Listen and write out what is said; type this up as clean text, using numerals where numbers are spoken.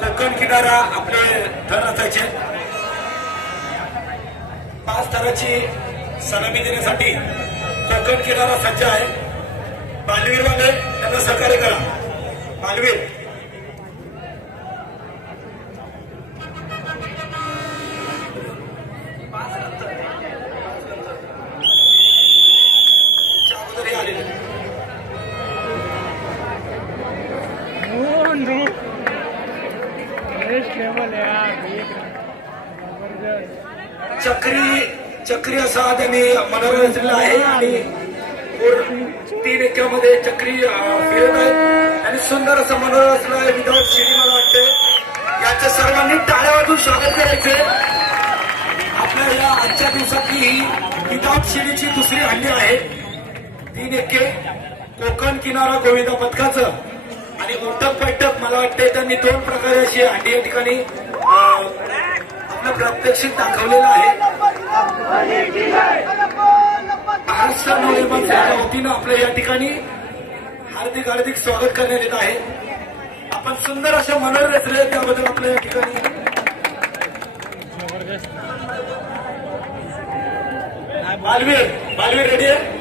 कोकण किनारा आपले थर असायचे 5 थराची सलामी देण्यासाठी कोकण किनारा सज्ज आहे। बालवीर वाले त्यांना सहकार्य करा। बालवीर चक्री असा त्यांनी मनोरंजन रचलेला आहे आणि 3 एक्यामध्ये चक्री फिरत आहे आणि सुंदर असं मनोरंजन रचलं आहे विदाऊट शिडी। मला वाटते याच्या सर्वांनी टाळ्या वाजवून स्वागत करायचे। आपल्या या आजच्या दिवसातली ही विदाऊट शिडीची दुसरी हंडी आहे। 3 एके कोकण किनारा गोविंदा पथकाचं आणि उठक बैठक मला वाटते त्यांनी 2 प्रकारे अशी हंडी या ठिकाणी आपलं प्रात्यक्षिक दाखवलेलं आहे। महाराष्ट्र नवनिर्माणच्या वतीनं आपलं या ठिकाणी हार्दिक हार्दिक स्वागत करण्यात येत आहे। आपण सुंदर अशा मनोरंजन रचले त्याबद्दल आपल्या या ठिकाणी बालवीर रेडी आहे।